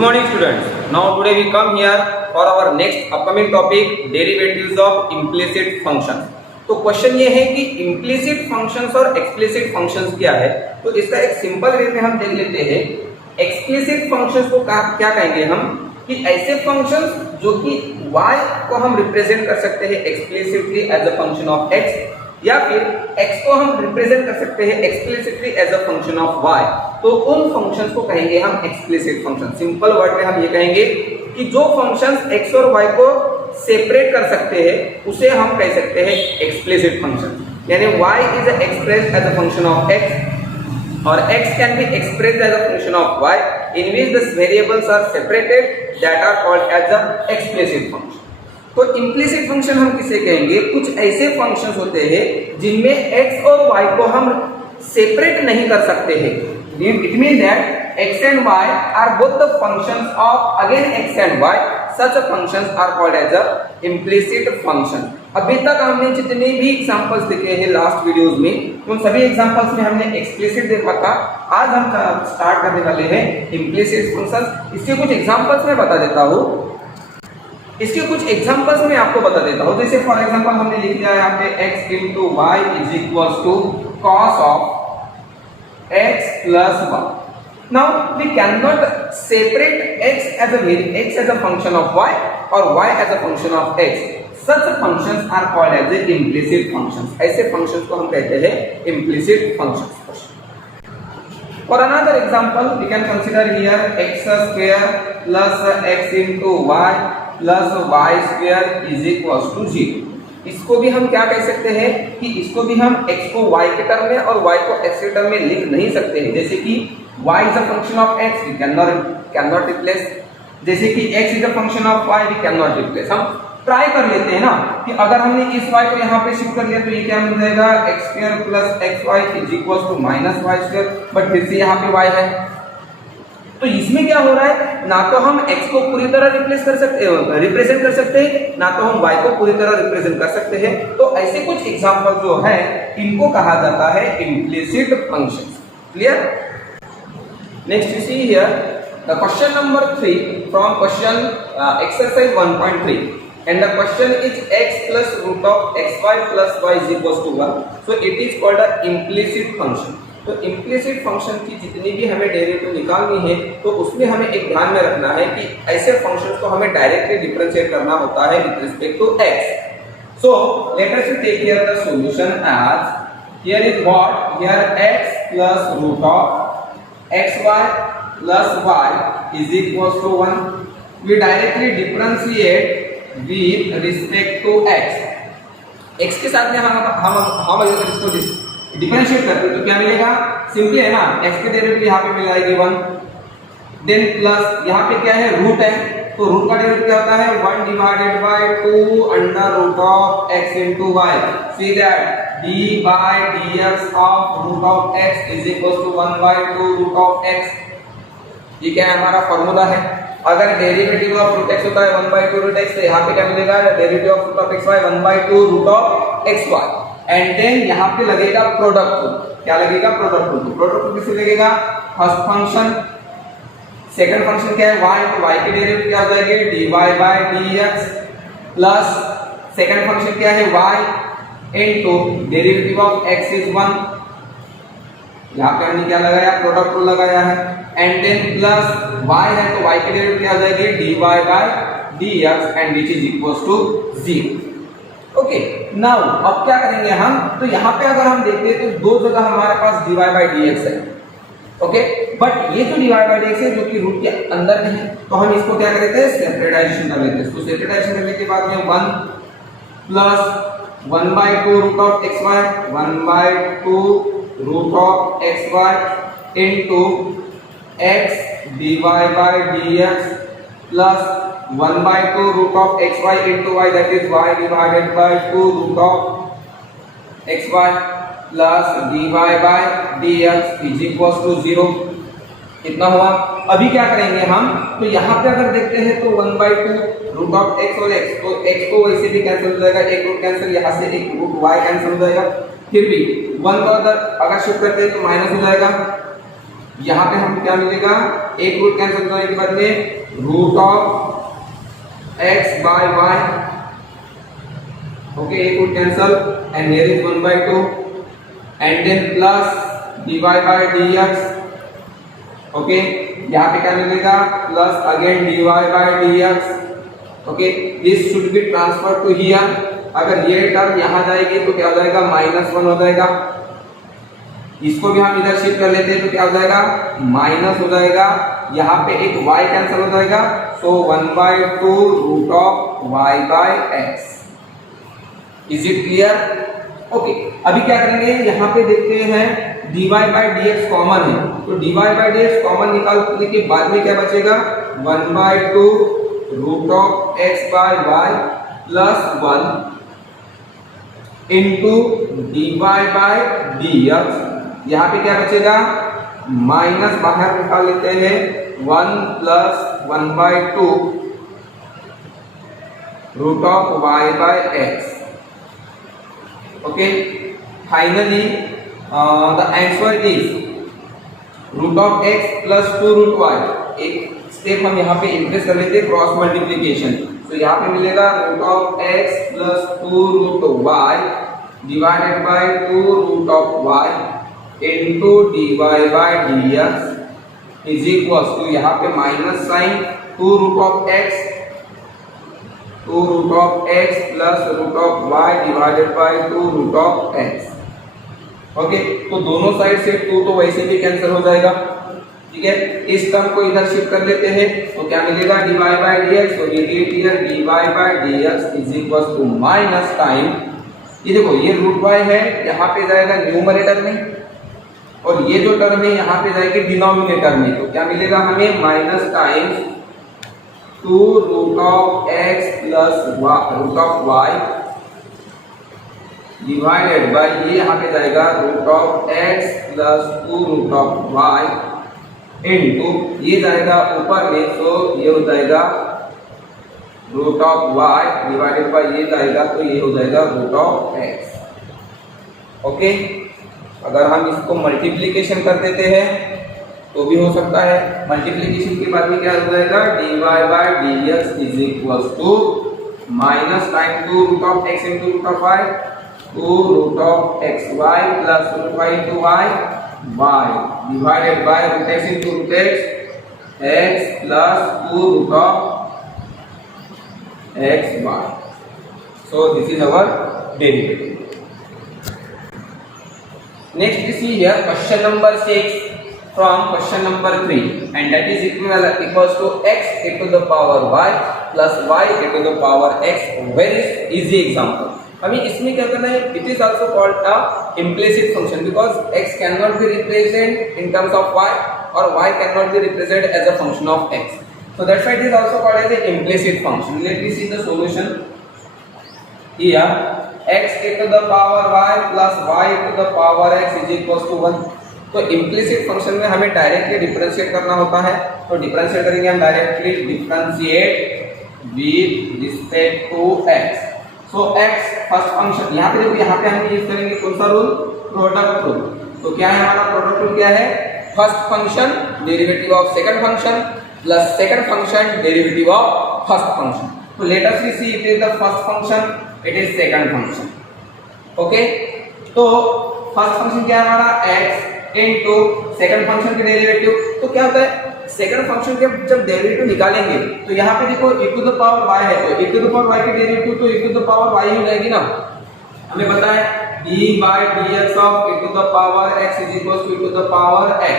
Good morning students. Now today we come here for our next upcoming topic derivatives of implicit functions. तो question ये है कि implicit functions और explicit functions क्या है। तो इसका एक सिंपल वे में हम देख लेते हैं। explicit functions को क्या कहेंगे हम कि ऐसे functions जो कि y को हम रिप्रेजेंट कर सकते हैं explicitly as a function of x या फिर x को हम रिप्रेजेंट कर सकते हैं explicitly as a function of y। तो उन फंक्शंस को कहेंगे हम एक्सप्लिसिट फंक्शन। सिंपल वर्ड में हम ये कहेंगे कि जो फंक्शंस x और y को सेपरेट कर सकते हैं उसे हम कह सकते हैं एक्सप्लिसिट फंक्शन। यानी y is expressed as a function of x और x can be expressed as a function of y in which the variables are separated that are called as the explicit function. तो implicit function हम किसे कहेंगे? कुछ ऐसे functions होते हैं जिनमें x और y को हम सेपरेट नहीं कर सकते हैं। It means that x and y are both the functions of again x and y. Such functions are called as a implicit function. अभी तक हमने जितने भी एग्जांपल्स देखे हैं लास्ट वीडियोस में उन सभी एग्जांपल्स में हमने एक्सप्लिसिट देखा था। आज हम स्टार्ट करने वाले हैं इम्प्लिसिट फंक्शंस। इसके कुछ एग्जांपल्स मैं बता देता हूँ। मैं आपको बता देता हूँ। जैसे फॉर एग्जांपल हमने लिख दिया है यहाँ पे x into y is equals to cos of x plus 1. Now we cannot separate x as a function of y or y as a function of x. Such functions are called as the implicit functions. ऐसे functions को हम कहते हैं implicit functions. For another example, we can consider here x square plus x into y plus y square is equals to 0. इसको भी हम क्या कह सकते हैं कि इसको भी हम x को y के टर्म में और y को x के टर्म में लिख नहीं सकते हैं। जैसे कि y is a function of x, we cannot replace. जैसे कि x is a function of y, we cannot replace. हम ट्राई कर लेते हैं ना कि अगर हमने इस y को यहाँ पे शिफ्ट कर दिया तो ये क्या मिल जाएगा x square plus xy is equal to minus y square, but फिर से यहाँ पे y है। तो इसमें क्या हो रहा है, ना तो हम x को पूरी तरह रिप्रेजेंट कर सकते हैं, ना तो हम y को पूरी तरह रिप्रेजेंट कर सकते हैं। तो ऐसे कुछ एग्जांपल जो है इनको कहा जाता है implicit functions. Clear? Next we see here the question number 3 from question exercise 1.3 and the question is x plus root of xy plus y is equals to 1. So it is called a implicit function. तो implicit function की जितनी भी हमें derivative निकालनी है तो उसमें हमें एक ध्यान में रखना है कि ऐसे फंक्शंस को हमें डायरेक्टली डिफरेंशिएट करना होता है with respect to x. So let us take here the solution as here is what, here x plus root of xy plus y is equals to 1. We directly differentiate with respect to x. x के साथ में हम अगर इसको differentiate करते हैं तो क्या मिलेगा? सिंपली है ना, x के डेरिवेटिव यहाँ पे मिल जाएगी 1, देन प्लस यहाँ पे क्या है रूट है, तो रूट का डेरिवेटिव क्या होता है 1 divided by 2 under root of x into y. See that d by dx of root of x is equal to 1 by 2 root of x. ये क्या है हमारा फार्मूला है। अगर डेरिवेटिव ऑफ रूट x होता है 1 by 2 रूट x, तो यहाँ पे क्या मिलेगा derivative of root of xy 1 by 2 root of xy. And then यहाँ पे लगेगा प्रोडक्ट रूल। क्या लगेगा? Product rule. प्रोडक्ट रूल किससे लगेगा? फर्स्ट फंक्शन, सेकंड फंक्शन क्या है y, तो y के डेरिवेटिव क्या हो जाएंगे dy by dx plus second function क्या है y into derivative of x is 1। यहाँ पे हमने क्या लगाया? प्रोडक्ट रूल लगाया है। एंड देन प्लस y है तो y के डेरिवेटिव क्या हो जाएगी dy by dx and which is equals to 0। Okay, now अब क्या करेंगे हम? तो यहाँ पे अगर हम देखते हैं तो दो जगह हमारे पास dy by dx है। ओके, बट ये जो dy by dx है जो कि रूट के अंदर नहीं है, तो हम इसको क्या करते हैं सेपरेटाइजेशन कर लेते हैं। इसको सेपरेटाइजेशन करने के बाद में 1 plus 1 by 2 root of xy 1 by 2 root of xy into x dy by dx plus 1 by 2 root of xy into y, that is y divided by 2 root of xy plus dy by dx is equals to 0. इतना हुआ। अभी क्या करेंगे हम? तो यहाँ पे अगर देखते हैं तो 1 by 2 root of x और x, तो x को वैसे भी कैंसिल हो जाएगा, एक रूट कैंसिल, यहाँ से एक रूट y कैंसिल हो जाएगा। फिर भी 1 को अगर शिफ्ट करते हैं तो माइनस हो जाएगा, यहाँ पे हम क्या मिलेगा, एक रूट कैंसिल करने के बाद में root of X by Y, okay, एक root cancel and here is 1/2 and then plus dy by dx, okay, यहाँ पे क्या मिलेगा plus again dy by dx, okay, this should be transfer to here. अगर ये टर्म यहाँ जाएगी तो क्या हो जाएगा, -1 हो जाएगा। इसको भी हम इधर शिफ्ट कर लेते हैं तो क्या हो जाएगा, माइनस हो जाएगा। यहाँ पे एक y कैंसिल हो जाएगा, so 1/2 root of y by x। Is it clear? Okay, अभी क्या करेंगे, यहाँ पे देखते हैं dy बाय dx कॉमन है, तो dy बाय dx कॉमन निकालने के बाद में क्या बचेगा, 1/2 root of x by y plus 1 into dy by dx। यहाँ पे क्या बचेगा, माइनस बाहर निकाल लेते हैं, 1 plus 1/2 root of y by x, okay. Finally the answer is root of x plus 2 root y। एक स्टेप हम यहाँ पे इंक्रीज कर लेते हैं, क्रॉस मल्टीप्लीकेशन, तो यहाँ पे मिलेगा root of x plus 2 root y divided by 2 root of y into dy by dx is equal to, यहाँ पे minus sign, 2 root of x plus root of y divided by 2 root of x, okay. तो दोनों side से 2 तो वैसे भी cancel हो जाएगा, ठीक है। इस टर्म को इधर शिफ्ट कर लेते हैं तो क्या मिलेगा, dy बाय dx, तो ये here dy by dx is equal to minus time, ये देखो ये रूट y है, यहाँ पे जाएगा न्यूमरेटर में, और ये जो टर्म है यहाँ पे जाएगी डिनोमिनेटर में, तो क्या मिलेगा हमें, minus times 2 root of x plus root of y divided by, ये यहाँ पे जाएगा root of x plus 2 root of y into, ये जाएगा ऊपर में, तो ये हो जाएगा root of y divided by, ये जाएगा तो ये हो जाएगा रूट ऑफ x, ओके। अगर हम इसको मल्टीप्लिकेशन कर देते हैं तो भी हो सकता है, मल्टीप्लिकेशन के बाद में क्या हो जाएगा, dy by dx is equal to minus time 2 root of x into root of y, 2 root of xy plus root y into y divided by root x into root x plus 2 root of xy। So this is our derivative. Next we see here question number 6 from question number 3, and that is equals to x e to the power y plus y e to the power x. Very easy example. हमें इसमें क्या करना है, it is also called a implicit function because x cannot be represented in terms of y or y cannot be represented as a function of x. So that's why it is also called as a implicit function. Let me see the solution here. x e to the power y plus y e to the power x is equals to 1। तो implicit function में हमें directly differentiate करना होता है, तो differentiate करेंगे हम directly, differentiate with respect to x। So x first function, यहाँ पे देखो, यहाँ पे हम यूज करेंगे कौन सा रूल, प्रोडक्ट रूल। तो क्या है हमारा प्रोडक्ट रूल, क्या है, first function derivative of second function plus second function derivative of first function. तो let us see, it is the first function, it is second function, okay. तो first function क्या है हमारा, x इनटू सेकंड फंक्शन के derivative. तो क्या होता है, सेकंड फंक्शन के जब डेरिवेटिव निकालेंगे तो यहाँ पे देखो e to the power y है, तो e to the power y की डेरिवेटिव तो e to the power y हो जाएगी ना। हमें पता है d by dx of e to the power x is equal to e to the power x,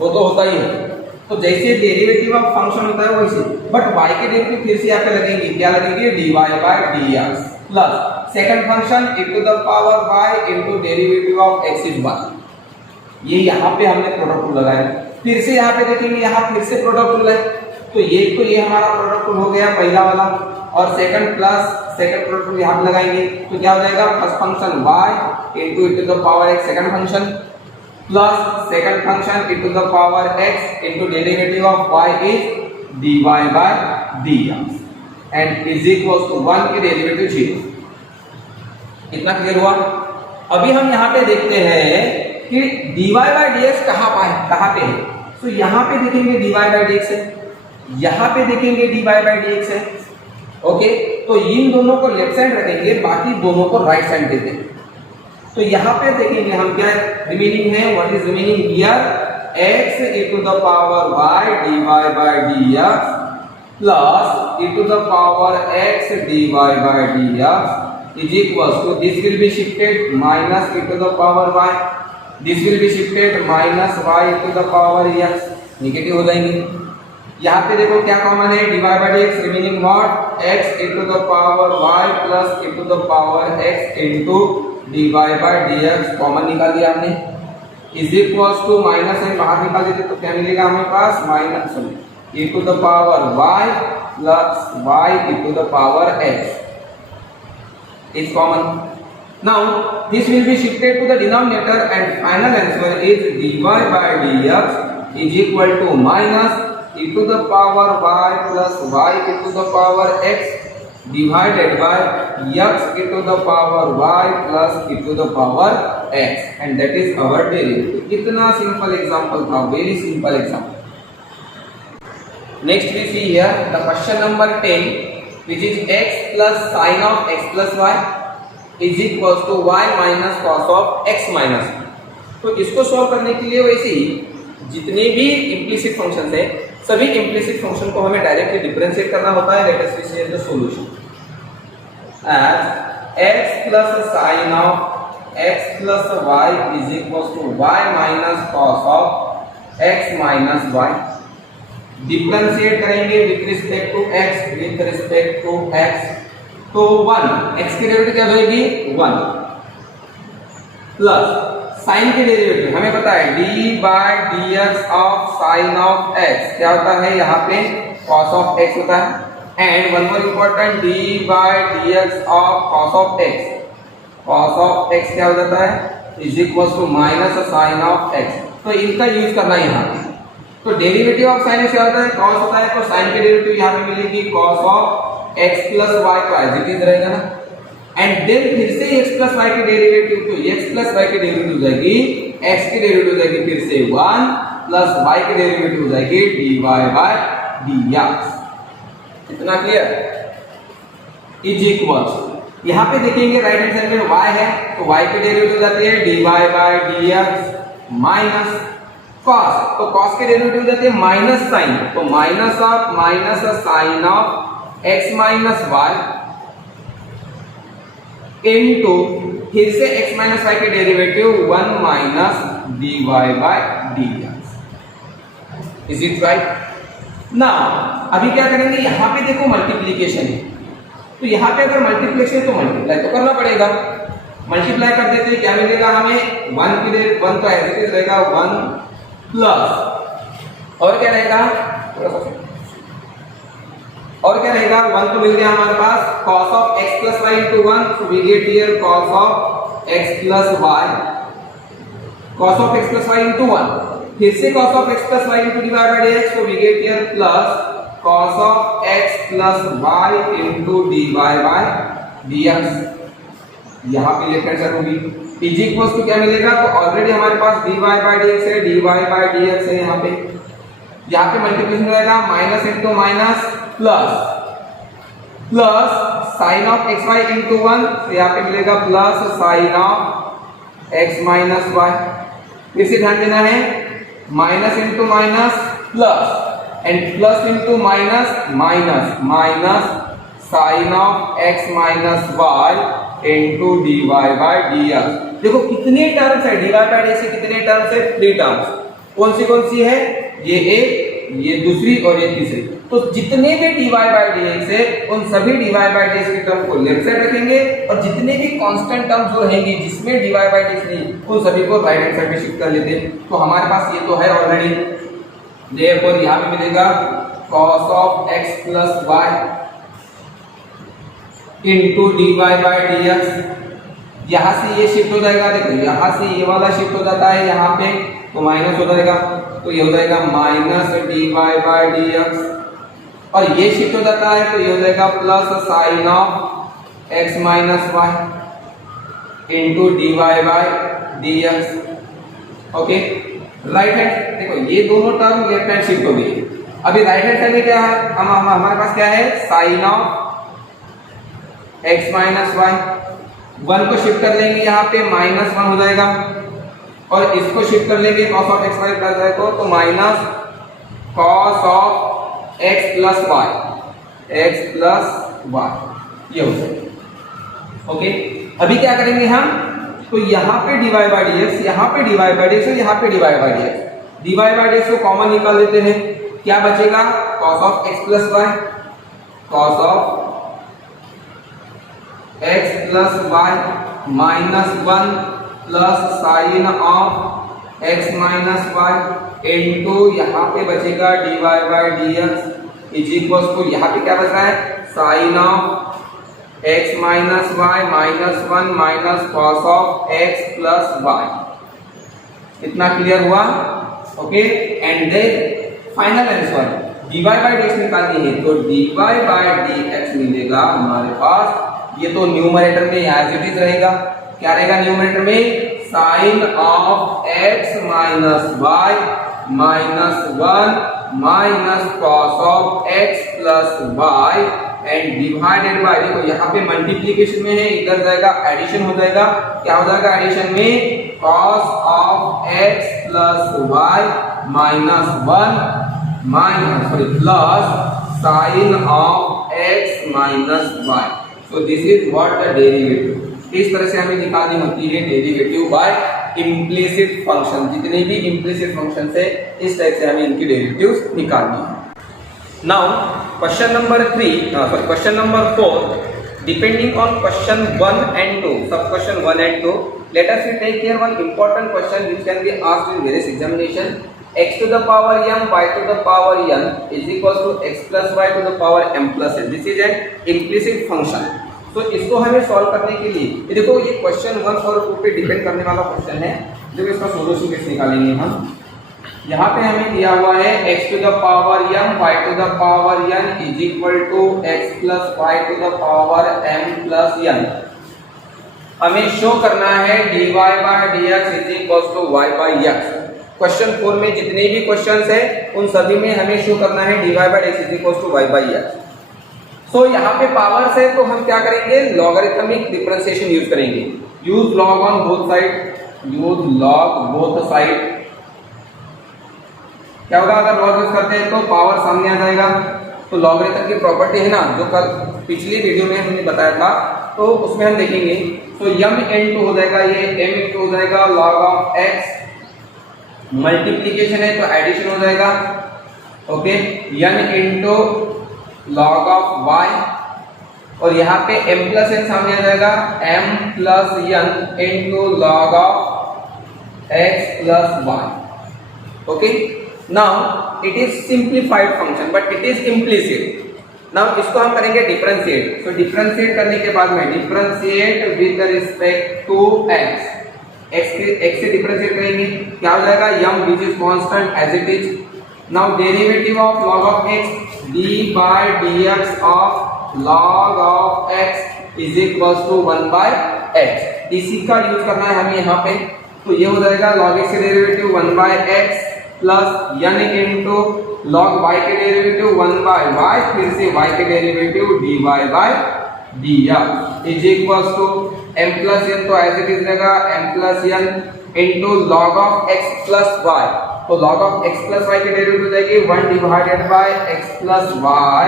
वो तो होता ही है। तो जैसे डेरिवेटिव ऑफ फंक्शन होता है वैसे, बट y के डेरिवेटिव फिर से यहाँ पे लगेंगे, क्या लगेंगे, dy by dx plus second function e to the power y into derivative of x is 1। ये यहाँ पे हमने प्रोडक्ट रूल लगाया। फिर से यहाँ पे देखेंगे, यहाँ फिर से प्रोडक्ट रूल है, तो ये हमारा प्रोडक्ट रूल हो गया पहला वाला, और second plus second product rule यहाँ पे लगाएंगे, तो क्या हो जाएगा, first function y into e to the power x second function plus second function e to the power x into derivative of y is dy by dx and is equal to 1 की derivative 0। इतना clear हुआ। अभी हम यहाँ पे देखते हैं कि dy बाय dx कहाँ पे है। तो यहाँ पे देखेंगे dy बाय dx है, यहाँ पे देखेंगे dy बाय dx है। ओके, तो इन दोनों को लेफ्ट साइड रखेंगे, बाकी दोनों को राइट साइड देते हैं। तो यहाँ पे देखेंगे हम क्या रिमेनिंग है, what is remaining here, x e to the power y dy by dx plus e to the power x dy by dx is equals to, this will be shifted minus e to the power y, this will be shifted minus y e to the power x, negative हो जाएंगे। यहाँ पे देखो क्या common है, dy by dx remaining what, x e to the power y plus e to the power x into dy by dx common निकाल दिया हमने, is equals to minus sign बाहर निकाल देते तो क्या मिलेगा हमें पास, minus e to the power y plus y e to the power x is common. Now this will be shifted to the denominator and final answer is dy by dx is equal to minus e to the power y plus y e to the power x divided by x e to the power y plus e to the power x, and that is our derivative. कितना simple example था, very simple example. Next we see here the question number 10, which is x plus sin of x plus y is equals to y minus cos of x minus y. तो इसको solve करने के लिए वैसे ही जितने भी implicit functions है, सभी इम्प्लिसिट फंक्शन को हमें डायरेक्टली डिफरेंशिएट करना होता है। Late us see the solution as x plus sin of x plus y is equals to y minus cos of x minus y. Differentiate करेंगे with respect to x, with respect to x, तो 1 x की derivative क्या होगी 1 plus sign की derivative हमें पता है d by dx of sine of x क्या होता है, यहाँ पे cos ऑफ x होता है, and one more important d by dx of cos of x, cos of x क्या हो जाता है is equals to minus sine of x। तो इनका यूज करना है यहाँ पे। तो डेरिवेटिव ऑफ साइन क्या होता है, cos होता है, तो साइन की डेरिवेटिव यहाँ पे मिलेगी cos of x plus y, तो एज इट इज रहेगा ना, एंड देन फिर से x प्लस y की डेरिवेटिव, तो x प्लस y की डेरिवेटिव हो जाएगी, x की डेरिवेटिव हो जाएगी फिर से 1 प्लस y की डेरिवेटिव हो जाएगी dy बाय dx। इतना क्लियर, इज इक्वल्स यहाँ पे देखेंगे राइट हैंड साइड में y है, तो y की डेरिवेटिव हो जाती है dy by dx minus cos, तो cos की डेरिवेटिव हो जाती है माइनस साइन, तो minus sine of x minus y into फिर से x माइनस y की derivative 1 minus dy by dx। Is it right? Now अभी क्या करेंगे, यहाँ पे देखो मल्टीप्लिकेशन है, तो यहाँ पे अगर मल्टीप्लिकेशन है तो मल्टीप्लाई तो करना पड़ेगा। मल्टीप्लाई कर देते हैं, क्या मिलेगा हमें 1 की डेरिवेटिव 1 तो एज इट इज रहेगा 1 प्लस और क्या रहेगा, और क्या रहेगा 1 तो मिल गया हमारे पास cos of x plus y into 1, so we get here cos of x plus y, cos of x plus y into 1, फिर से cos of x plus y into dy by dx, so we get here plus cos of x plus y into dy by dx। यहाँ पे left hand side होगी is equals to क्या मिलेगा, तो already हमारे पास dy by dx है, dy by dx है, यहाँ पे मल्टीप्लिकेशन रहेगा minus into minus plus sine of x y into 1, तो यहाँ पे मिलेगा plus sine of x minus y. फिर से ध्यान देना है, minus into minus plus and plus into minus minus sine of x minus y into d y by d x. देखो कितने टर्म्स है, डी वाई बाई डी से कितने टर्म्स है, 3 टर्म्स। कौन सी है, ये एक, ये दूसरी और ये तीसरी। तो जितने भी d y by d x है उन सभी d y by d x के टर्म को लेफ्ट साइड रखेंगे और जितने भी कांस्टेंट टर्म्स जो रहेंगी जिसमें d y by d x नहीं उन सभी को राइट हैंड साइड में शिफ्ट कर लेते हैं। तो हमारे पास ये तो है ऑलरेडी, देयरफॉर यहां पे मिलेगा cos of x plus y into d y by d x. यहां से ये शिफ्ट हो जाएगा, देखो यहां से ये वाला शिफ्ट हो जाता है यहाँ पे, तो माइनस हो जाएगा, तो ये हो जाएगा minus d y by d x, और ये शिफ्ट हो जाता है तो ये हो जाएगा plus sine of x minus y into d y by d x. Okay, right hand देखो ये दोनों टर्म लेफ्ट हैंड शिफ्ट हो गई। अभी राइट हैंड साइड में क्या है, हमारे पास क्या है, sine of x minus y. One को शिफ्ट कर लेंगे यहाँ पे माइनस वन हो जाएगा, और इसको शिफ्ट कर लेंगे cos of x y plus y को, तो minus cos of x plus y, x plus y ये हो जाएगा। ओके, अभी क्या करेंगे हम, तो यहाँ पे dy बाई डी एक्स, यहाँ पे dy बाई डी एक्स और यहाँ पे dy by d x, dy by d x को कॉमन निकाल लेते हैं, क्या बचेगा, cos of x plus y, cos of x plus y minus one plus sine of x minus y into यहाँ पे बचेगा dy by d x is equal to, यहाँ पे क्या बच रहा है, sine of x minus y minus one minus cos of x plus y. इतना क्लियर हुआ? Okay, and then final answer dy by d x निकालनी है, तो dy बाई डी एक्स मिलेगा हमारे पास, ये तो न्यूमरेटर में एज इट इज रहेगा, क्या रहेगा न्यूमरेटर में, sine of x minus y minus one minus cos of x plus y and divided by, देखो यहाँ पे मल्टीप्लिकेशन में है, इधर जाएगा एडिशन हो जाएगा, क्या हो जाएगा एडिशन में, cos of x plus y minus one minus plus sine of x minus y. So this is what the derivative. इस तरह से हमें निकालनी होती है डेरिवेटिव बाय इम्प्लिसिट फंक्शन, जितने भी इम्प्लिसिट फंक्शन है इस टाइप से हमें इनकी डेरिवेटिव्स निकालनी है। Now question number 4, depending on question 1 and 2, sub question 1 and 2, let us take here one important question which can be asked in various examination. X to the power m y to the power n is equals to x plus y to the power m plus n. This is an implicit function. तो इसको हमें solve करने के लिए, ये देखो ये question 1 और 2 पे डिपेंड करने वाला क्वेश्चन है, जो इसका सोल्यूशन कैसे निकालेंगे हम। यहाँ पे हमें दिया हुआ है x to the power m y to the power n is equal to x plus y to the power m plus n। हमें शो करना है dy by dx is equal to y by x। Question 4 में जितने भी questions है उन सभी में हमें शो करना है dy by dx is equal to y by x। So यहाँ पे पावर्स है तो हम क्या करेंगे, लॉगरिथमिक डिफरेंशिएशन यूज करेंगे, use log on both side, use log both side. क्या होगा अगर लॉग यूज करते हैं तो पावर सामने आ जाएगा, तो लॉगरिथम की प्रॉपर्टी है ना जो कल पिछली वीडियो में हमने बताया था, तो उसमें हम देखेंगे। तो m इंटू हो जाएगा, ये m इंटू हो जाएगा लॉग ऑफ x, मल्टीप्लीकेशन है तो एडिशन हो जाएगा, okay, n into log of y, और यहाँ पे m प्लस n सामने आ जाएगा, m plus n into log of x plus y। Okay, now it is simplified function but it is implicit। now इसको हम करेंगे डिफरेंशिएट। तो डिफरेंशिएट करने के बाद में differentiate with respect to x, x से डिफरेंशिएट करेंगे, क्या हो जाएगा, m which is constant as it is। now derivative of log of x d by dx of log of x is equals to 1 by x। इसी का use करना है हमें यहाँ पे, तो ये हो जाएगा log x के derivative 1 by x plus n into log y के डेरिवेटिव 1 बाय y, फिर से y के derivative dy by dx is equals to m plus n, तो एज इट इज रहेगा m plus n into log of x plus y। तो log of x plus y के derivative हो जाएगी 1 divided by x plus y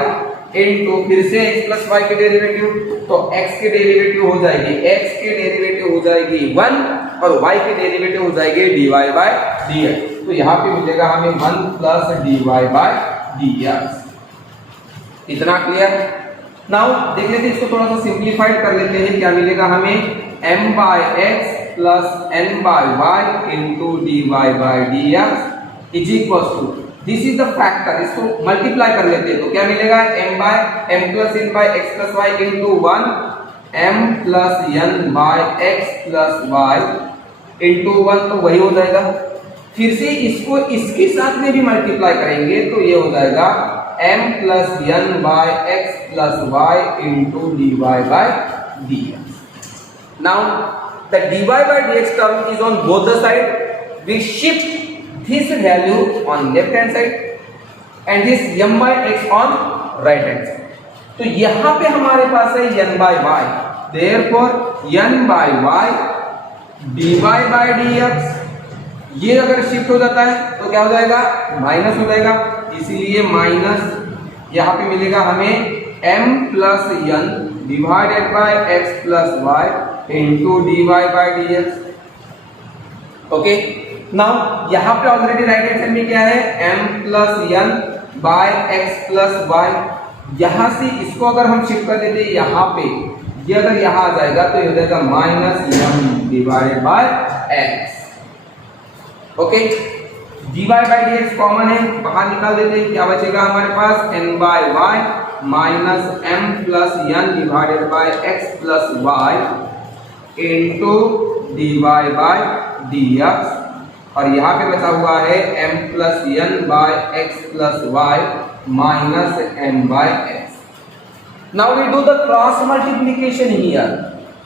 into फिर से x plus y के derivative, तो x के डेरिवेटिव हो जाएगी, x के डेरिवेटिव हो जाएगी 1 और y के डेरिवेटिव हो जाएगी dy बाय dx। तो यहाँ पे मिलेगा हमें 1 प्लस dy बाय dx। इतना क्लियर? नाउ देख लेते हैं इसको थोड़ा सा सिंप्लीफाइड कर लेते हैं, क्या मिलेगा हमें, m by x plus n by y into dy by dx is equal to, this is the factor, इसको मल्टीप्लाई कर लेते हैं, तो क्या मिलेगा, m by m plus n by x plus y into 1 m plus n by x plus y into 1, तो वही हो जाएगा। फिर से इसको इसके साथ में भी मल्टीप्लाई करेंगे तो ये हो जाएगा m plus n by x plus y into dy by dx। Now the dy by dx term is on both the side, we shift this value on left hand side and this m by x on right hand side. तो यहाँ पे हमारे पास है n by y, therefore n by y dy by dx, ये अगर shift हो जाता है तो क्या हो जाएगा, माइनस हो जाएगा, इसीलिए माइनस यहाँ पे मिलेगा हमें m plus n divided by x plus y into dy by dx. Okay, now यहाँ पे ऑलरेडी राइट हैंड साइड में क्या है, m plus n by x plus y. यहाँ से इसको अगर हम शिफ्ट कर देते यहाँ पे, ये अगर यहाँ आ जाएगा तो ये हो जाएगा minus m divided by x. Okay, dy by dx common है, बाहर निकाल देते हैं, क्या बचेगा हमारे पास, n by y minus m plus n divided by x plus y into dy by dx. और यहाँ पे बचा हुआ है m plus n by x plus y minus m by x. Now we do the cross multiplication here.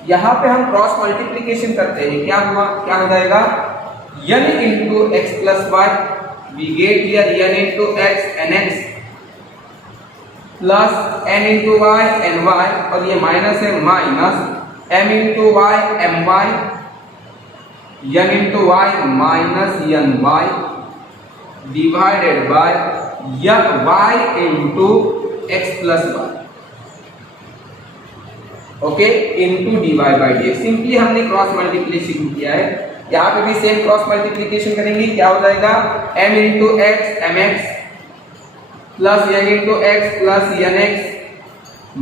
यहाँ पे हम cross multiplication करते हैं, क्या हुआ, क्या हो जाएगा, n into x plus y, we get here n into x and x plus n into y and y, और ये माइनस है, minus m into y my, n into y minus ny divided by y into x plus y. Okay, into dy by dx. Simply हमने cross multiplication किया है, यहाँ पे भी same cross multiplication करेंगे, क्या हो जाएगा, m into x mx plus n into x plus nx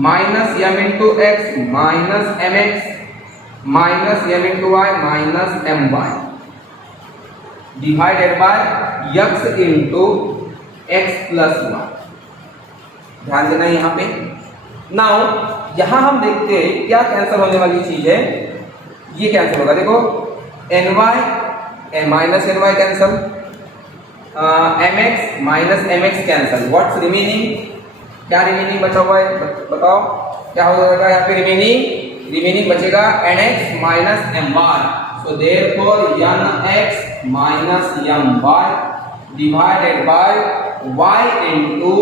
minus m into x minus mx minus m into y minus my divided by x into x plus y. ध्यान देना यहाँ पे. Now यहाँ हम देखते हैं क्या कैंसिल होने वाली चीज है, ये कैंसिल होगा, देखो ny minus ny cancel, mx minus mx cancel, what's remaining, क्या रिमेनिंग बचा हुआ है, बताओ क्या हो जाएगा यहाँ पे, रिमेनिंग बचेगा nx minus my. So therefore nx minus my divided by y into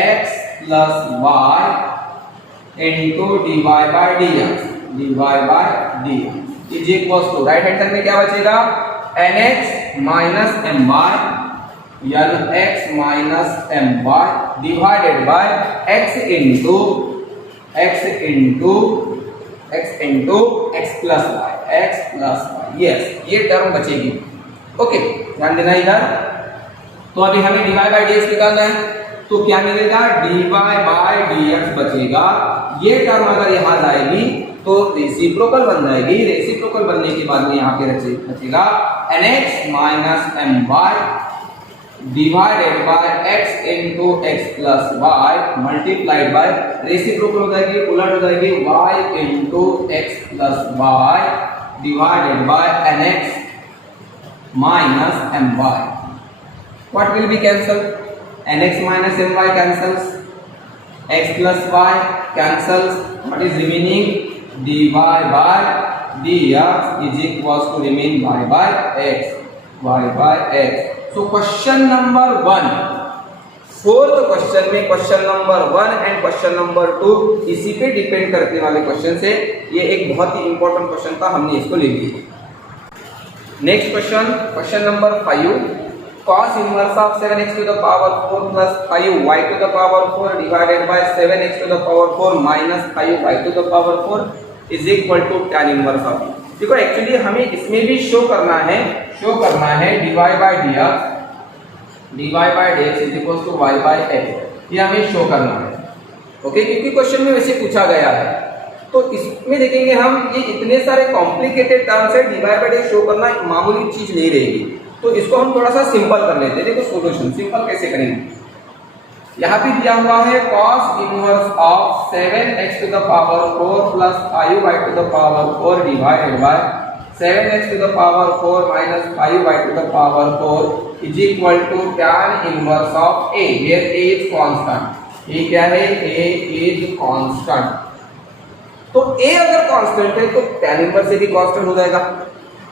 x plus y into dy by dx is equals to, right hand side में क्या बचेगा, nx minus my nx minus my divided by x into x plus y, yes, ये term बचेगी. Okay, ध्यान देना इधर. तो अभी हमें dy बाय dx निकालना है, तो क्या मिलेगा, dy बाय dx बचेगा. ये टर्म अगर यहाँ जाएगी तो रेसिप्रोकल बन जाएगी, रेसिप्रोकल बनने के बाद में यहाँ पे बचेगा nx minus my divided by x into x plus y multiplied by, reciprocal हो जाएगी, उलट हो जाएगी, y into x plus y divided bye nx minus my. What will be cancel, nx minus my cancels, x plus y cancels, what is remaining, dy by dx is equals to remain y by x. So question number 1, fourth question में question number 1 and question number 2 इसी पे depend करने वाले question से, ये एक बहुत ही important question था, हमने इसको ले लिया. Next question, question number 5, cos inverse of 7x to the power 4 plus 5y to the power 4 divided by 7x to the power 4 minus 5y to the power 4 is equal to tan inverse of. देखो actually हमें इसमें भी show करना है dy by dx is equals to y by x, ये हमें show करना है. ओके, क्योंकि क्वेश्चन में वैसे पूछा गया है, तो इसमें देखेंगे हम, ये इतने सारे कॉम्प्लिकेटेड टर्म्स है, dy by dx शो करना एक मामूली चीज नहीं रहेगी. तो इसको हम थोड़ा सा सिंपल कर लेते हैं. देखो सॉल्यूशन सिंपल कैसे करेंगे, यहाँ पे दिया हुआ है cos inverse of 7x to the power 4 plus 5y to the power 4 divided by 7x to the power 4 minus 5y to the power 4 is equal to tan inverse of a, where a is constant. ये क्या है, a is constant. तो a अगर constant है तो tan inverse से भी constant हो जाएगा.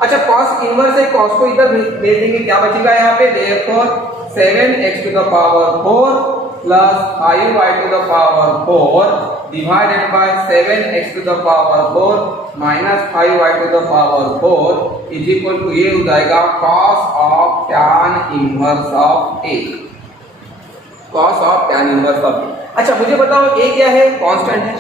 अच्छा cos इनवर्स है, cos को इधर भेज देंगे, क्या बचेगा यहाँ पे, therefore 7x to the power 4 plus 5y to the power 4 divided by 7x to the power 4 minus 5y to the power 4 is equal to ये हो जाएगा cos of tan inverse of a, cos of tan inverse of a। अच्छा मुझे बताओ a क्या है, constant है,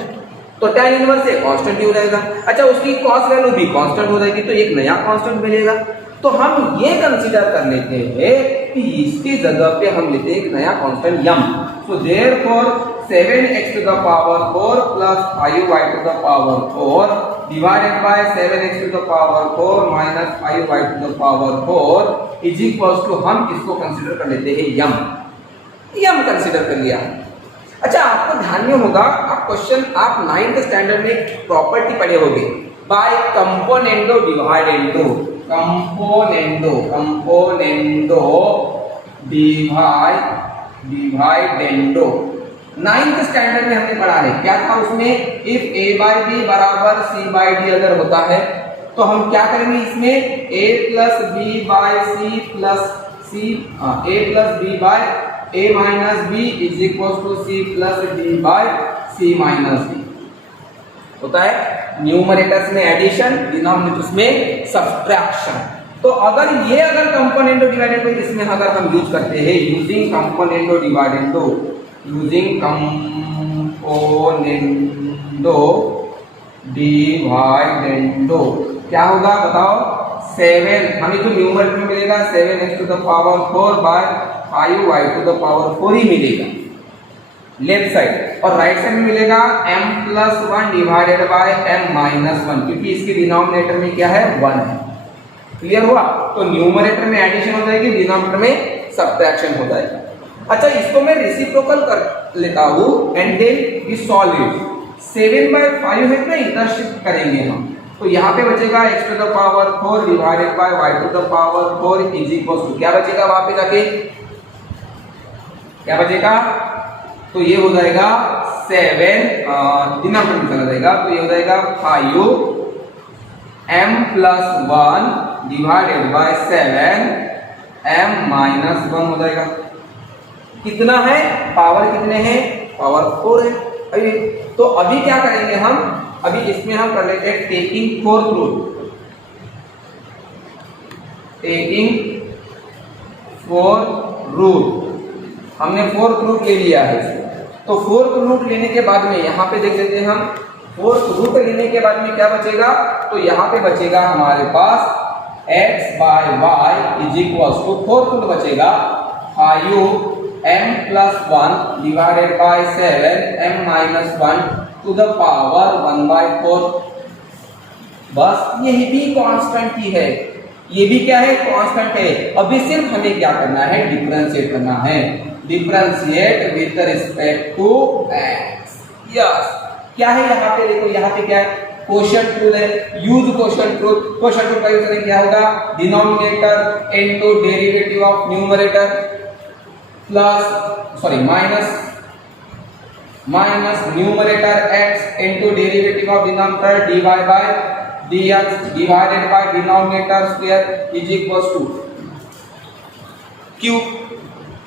तो tan इनवर्स से कांस्टेंट ही हो जाएगा। अच्छा उसकी cos वैल्यू भी कांस्टेंट हो जाएगी, तो एक नया कांस्टेंट मिलेगा। तो हम ये कंसीडर कर लेते हैं कि इसकी जगह पे हम लेते हैं एक नया constant m। So therefore 7x to the power 4 plus 5y to the power 4 divided by 7x to the power 4 minus 5y to the power 4 is equals to, हम इसको कंसीडर कर लेते हैं m कंसीडर कर लिया। अच्छा आपको ध्यान में होगा, आप क्वेश्चन आप 9th स्टैंडर्ड में प्रॉपर्टी पढ़े होंगे, by componendo dividendo, componendo dividendo 9th standard में हमने पढ़ा है। क्या था उसमें, इफ a by b बराबर c by d अगर होता है तो हम क्या करेंगे, इसमें a plus b by c plus c a plus b by a minus b is equals to c plus d by c minus d होता है। न्यूमरेटर्स में एडिशन, डिनोमिनेटर्स में सब्ट्रैक्शन। तो अगर कंपोनेंडो डिवाइडेंडो इसमें अगर हम यूज करते हैं, यूजिंग कंपोनेंडो डिवाइडेंडो, क्या होगा बताओ, 7 हमें जो न्यूमरेटर में मिलेगा 7x to the power 4 by 5y to the power 4 ही मिलेगा लेफ्ट साइड, और राइट साइड में मिलेगा m plus 1 divided bye m minus 1, क्योंकि इसके डिनोमिनेटर में क्या है, 1 है। क्लियर हुआ, तो न्यूमरेटर में एडिशन हो जाएगी, डिनोमिनेटर में सब्ट्रैक्शन हो जाएगा। अच्छा इसको मैं रेसिप्रोकल कर लेता हूं and then we solve it. 7/5 है ना, इधर शिफ्ट करेंगे हम, तो यहाँ पे बचेगा x to the power 4 divided by y to the power 4 is equal to, क्या बचेगा वहां पे जाके, क्या बचेगा, तो ये हो जाएगा 7 डिनोमिनेटर में चला जाएगा, तो ये हो जाएगा 5m plus 1 divided bye 7m minus 1 हो जाएगा। कितना है, पावर कितने हैं, पावर 4 है। अभी तो अभी क्या करेंगे हम, अभी इसमें हम कर लेते हैं टेकिंग फोर्थ रूट, हमने फोर्थ रूट ले लिया है। तो फोर्थ रूट लेने के बाद में यहाँ पे देख लेते हैं हम, फोर्थ रूट लेने के बाद में क्या बचेगा, तो यहाँ पे बचेगा हमारे पास x by y is equal to, fourth root बचेगा 5m plus 1 divided by 7m minus 1 to the power 1/4। बस यही भी कांस्टेंट ही है, ये भी क्या है, कांस्टेंट है। अभी सिर्फ हमें क्या करना है, डिफरेंशिएट करना है, differentiate with respect to x। Yes, क्या है यहाँ पे, देखो यहाँ पे क्या है, क्वोशिएंट रूल है, use quotient rule. Quotient rule का यूज करेंगे, क्या होगा, denominator into derivative of numerator plus minus numerator x into derivative of denominator dy by dx divided by denominator square is equals to q,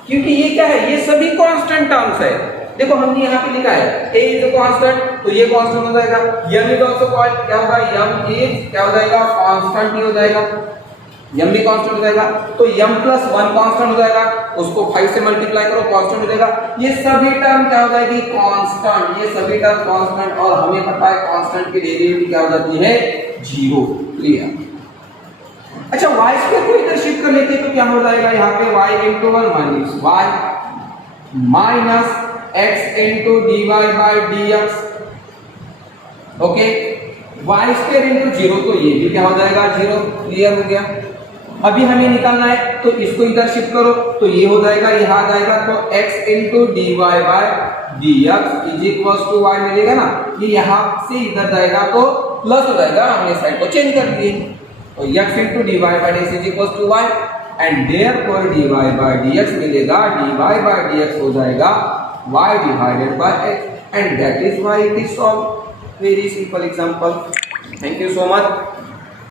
क्योंकि ये क्या है, ये सभी कांस्टेंट टर्म्स है। देखो हमने यहाँ पे लिखा है a इज अ कांस्टेंट, तो ये कांस्टेंट हो जाएगा, m इज आल्सो कॉल्ड, क्या होगा, m इज क्या हो जाएगा, कांस्टेंट ही हो जाएगा, m भी कांस्टेंट हो जाएगा, तो m plus 1 कांस्टेंट हो जाएगा, उसको 5 से मल्टीप्लाई करो, कांस्टेंट हो जाएगा। ये सभी टर्म क्या हो जाएगी, कांस्टेंट, ये सभी टर्म कांस्टेंट, और हमें पता है कांस्टेंट की डेरिवेटिव क्या हो जाती है, 0। क्लियर। अच्छा y स्क्वायर को इधर शिफ्ट कर लेते हैं, तो क्या हो जाएगा, यहाँ पे y into 1 minus y minus x into dy by dx, okay, y square into 0, तो ये भी क्या हो जाएगा, 0। क्लियर हो गया। अभी हमें निकालना है, तो इसको इधर शिफ्ट करो, तो ये हो जाएगा, यहाँ आ जाएगा, तो x into dy by dx is equal to y मिलेगा ना, ये यहाँ से इधर जाएगा तो प्लस हो जाएगा, हमने साइड को चेंज कर दिए, तो x into dy by dx is equal to y and therefore dy by dx मिलेगा, dy by dx हो जाएगा y divided by x, and that is why it is solve. Very simple example. Thank you so much.